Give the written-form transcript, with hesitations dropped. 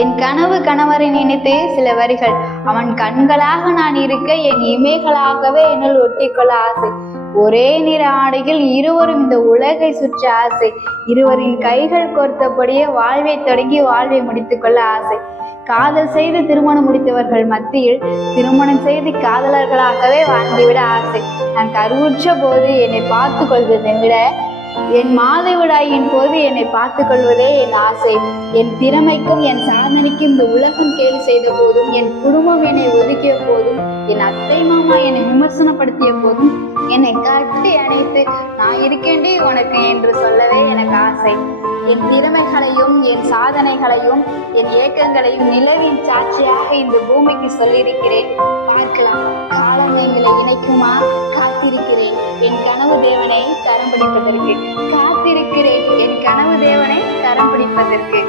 என் கனவு கணவரை நினைத்து சில வரிகள். அவன் கண்களாக நான் இருக்க என் இமைகளாகவே என்னுள் ஒட்டிக்கொள்ள ஆசை. ஒரே நிற ஆடையில் இருவரும் இந்த உலகை சுற்ற ஆசை. இருவரின் கைகள் கோர்த்தபடியே வாழ்வை தொடங்கி வாழ்வை முடித்துக் கொள்ள ஆசை. காதல் செய்து திருமணம் முடித்தவர்கள் மத்தியில் திருமணம் செய்து காதலர்களாகவே வாழ்ந்துவிட ஆசை. நான் கருவுற்ற போது என்னை பார்த்து கொள்வதை விட என் மாதவிடாயின் போது என்னை பார்த்து கொள்வதே என் ஆசை. என் திறமைக்கும் என் சாதனைக்கும் இந்த உலகம் கேலி செய்த போதும், என் குடும்பம் என்னை ஒதுக்கிய போதும், என் அத்தை மாமா என்னை விமர்சனப்படுத்திய போதும் என்னை கட்டி அணைத்து நான் இருக்கேன்டி உனக்கு என்று சொல்லவே எனக்கு ஆசை. என் திறமைகளையும் என் சாதனைகளையும் என் ஏக்கங்களையும் நிலவின் சாட்சியாக இந்த பூமிக்கு சொல்லியிருக்கிறேன். பார்க்கலாம், காலம் எங்களை இணைக்குமா? காத்திருக்கிறேன் என் கனவு தேவனை கரம் பிடிப்பதற்கு. காத்திருக்கிறேன் என் கனவு தேவனை கரம் பிடிப்பதற்கு.